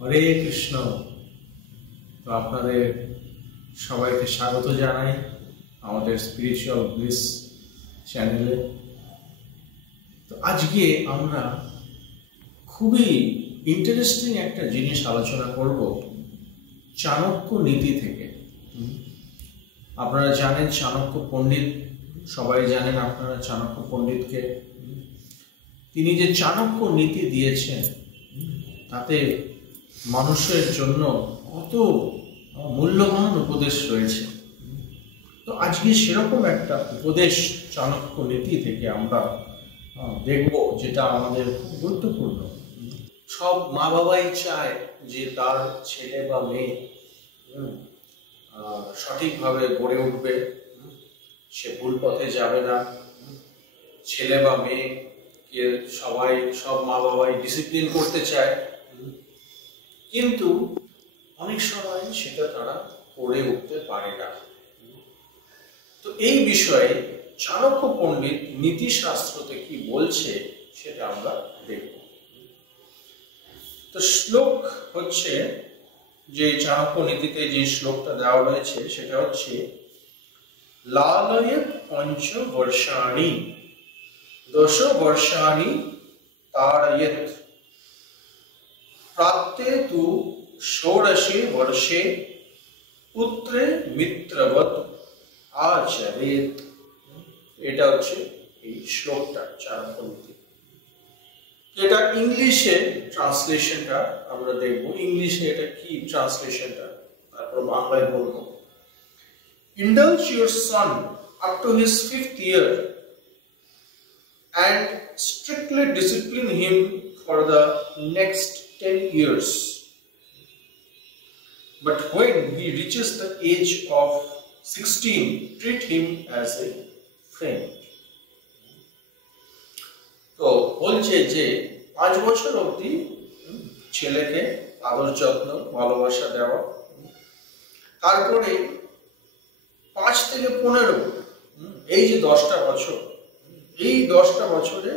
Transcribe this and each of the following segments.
হরে কৃষ্ণ। তো আপনাদের সবাইকে স্বাগত জানাই আমাদের স্পিরিচুয়াল ব্লিস চ্যানেলে। তো আজকে আমরা খুবই ইন্টারেস্টিং একটা জিনিস আলোচনা করব চাণক্য নীতি থেকে। আপনারা জানেন চাণক্য পণ্ডিত, সবাই জানেন আপনারা চাণক্য পণ্ডিতকে। তিনি যে চাণক্য নীতি দিয়েছেন তাতে মানুষের জন্য কত মূল্যবান উপদেশ রয়েছে। তো আজকে সেরকম একটা উপদেশ চাণক্য নীতি থেকে আমরা দেখব, যেটা আমাদের খুব গুরুত্বপূর্ণ। সব মা বাবাই চায় যে তার ছেলে বা মেয়ে সঠিকভাবে গড়ে উঠবে, সে ভুল পথে যাবে না। ছেলে বা মেয়েকে সব মা বাবাই ডিসিপ্লিন করতে চায়, কিন্তু অনেক সময় সেটা তারা করে উঠতে পারে না। তো এই বিষয়ে চাণক্য পণ্ডিত নীতিশাস্ত্রতে কি বলছে সেটা আমরা দেখব। তো শ্লোক হচ্ছে, যে চাণক্য নীতিতে যে শ্লোকটা দেওয়া রয়েছে সেটা হচ্ছে লালয়েত পঞ্চ বর্ষাণি দশ বর্ষাণি তাড়য়েত প্রাত্যে তু ষোড়শে বর্ষে পুত্রে মিত্রবৎ আচরেত। এটা হচ্ছে এই শ্লোকটা চাণক্য নীতি। এটা ইংলিশে ট্রান্সলেশনটা আমরা দেখব, ইংলিশে এটা কি ট্রান্সলেশনটা, তারপর বাংলায় বলবো। Indulge your son up to his 5th year and strictly discipline him for the next 10 years. But when he reaches the age of 16, treat him as a friend. তো বলছে যে 5 বছর অবধি ছেলেকে আদর যত্ন ভালোবাসা দেওয়া, তারপরে 5 থেকে 15 এই যে 10টা বছর, এই 10টা বছরে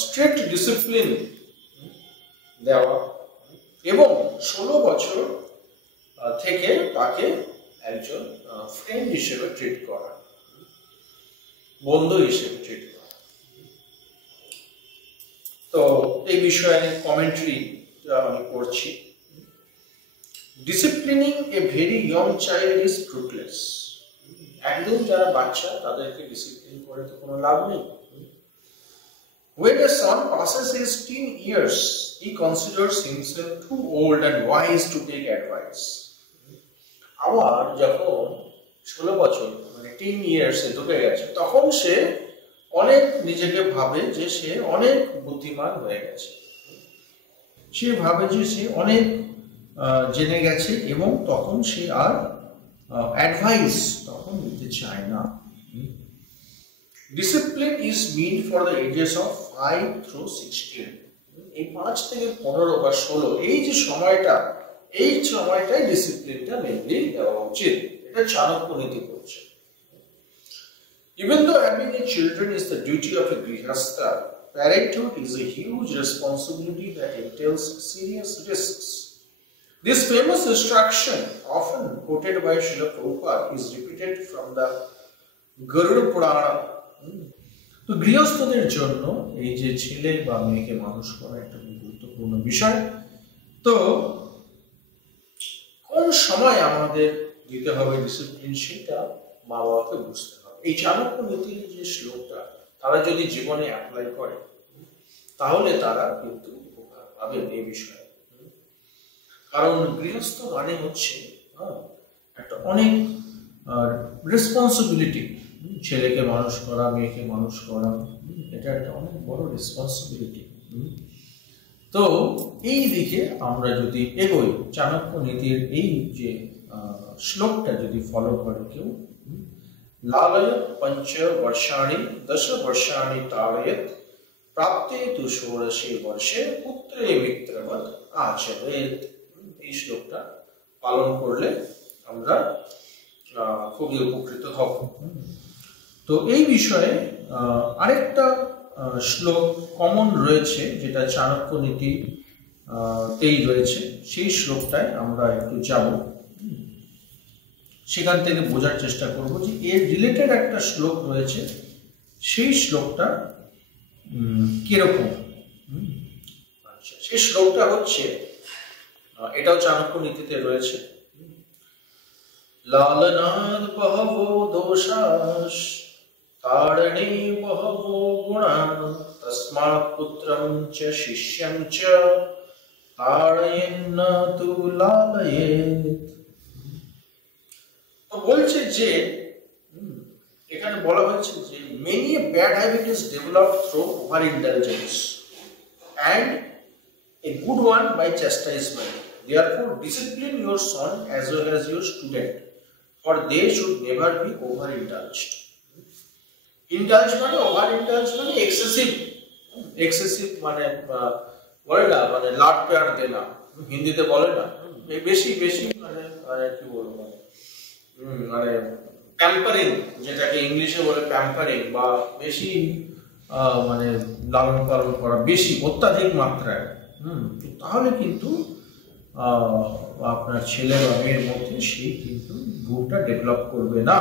স্ট্রিক্ট ডিসিপ্লিন দেওয়া, এবং 16 বছর থেকে তাকে একজন ফ্রেন্ড হিসেবে ট্রিট করা, বন্ধু হিসেবে ট্রিট করা। তো এই বিষয়ে কমেন্ট্রি আমি পড়ছি। Disciplining a very young child is fruitless. একদম যারা বাচ্চা তাদেরকে ডিসিপ্লিন করে তো কোনো লাভ নেই। When a son passes his teen years, he considers himself too old and wise to take advice. আবার যখন 16 বছর মানে 10 ইয়ার্সে ঢুকে গেছে, তখন সে অনেক নিজেকে ভাবে যে সে অনেক বুদ্ধিমান হয়ে গেছে, সে ভাবে যে সে অনেক জেনে গেছে, এবং তখন সে আর অ্যাডভাইস তখন নিতে চায় না। Discipline is mean for the ages of 5 through 16। এই 5 থেকে 15 বা 16 এই যে সময়টা, এই সময়টাই ডিসিপ্লিনটা মেনলি দেওয়া উচিত। এটা চাণক্য নীতি করছে। Even though having a children is the duty of a grihastha, parenthood is a huge responsibility that entails serious risks. This famous instruction, often quoted by Srila Prabhupada, is repeated from the Garuda Purana. তো গৃহস্থদের জন্য এই যে ছেলে বা মেয়েকে মানুষ করা একটা গুরুত্বপূর্ণ বিষয়। তো কোন সময় আমাদের দিতে হবে ডিসিপ্লিন, সেটা মা বাবাকে বুঝতে হবে। এই চাণক্য নীতির যে শ্লোকটা তারা যদি জীবনে অ্যাপ্লাই করে, তাহলে তারা কিন্তু উপকার পাবেন এই বিষয়ে। কারণ গৃহস্থ মানে হচ্ছে একটা অনেক রেসপন্সিবিলিটি। ছেলেকে মানুষ করা, মেয়েকে মানুষ করা, এটা একটা অনেক বড় রেসপন্সিবিলিটি। তো এই দিকে আমরা যদি এগোই, চাণক্য নীতির এই যে শ্লোকটা যদি ফলো করে কেউ, লালয় পঞ্চ বর্ষাণি দশ বর্ষাণি তাড়য়েত প্রাপ্তে তু ষোড়শে বর্ষে পুত্রে মিত্রবৎ আচরেত। এই শ্লোকটা পালন করলে আমরা খুবই উপকৃত হব। তো এই বিষয়ে আরেকটা শ্লোক কমন রয়েছে, যেটা চাণক্য নীতি এই রয়েছে, সেই শ্লোকটায় আমরা একটু যাব, সেখান থেকে বোঝার চেষ্টা করব যে এর রিলেটেড একটা শ্লোক রয়েছে, সেই শ্লোকটা কিরকম। আচ্ছা, সেই শ্লোকটা হচ্ছে, এটাও চাণক্য নীতিতে রয়েছে, লালনাদ বহবো দোষাস তাড়নে বহবো গুণা তস্মাৎ পুত্রম চ শিষ্যং চ তাড়য়েন তু লালয়েত। তো বলছে যে এখানে বলা হয়েছে যে many a bad habit is developed through overindulgence and a good one by chastisement. Therefore, discipline your son as well as your student, for they should never be overindulged. Indulge মানে overindulge মানে excessive মানে বলে না, মানে লাট প্যার দেনা, হিন্দিতে বলে না, বেশি মানে কি বলবো, মানে প্যাম্পারিং, যেটাকে ইংলিশে বলে প্যাম্পারিং, বা বেশি মানে লালন পালন করা বেশি অত্যাধিক মাত্রায়, তাহলে কিন্তু আপনার ছেলে বা মেয়ের মধ্যে সেই কিন্তু গুণটা ডেভেলপ করবে না।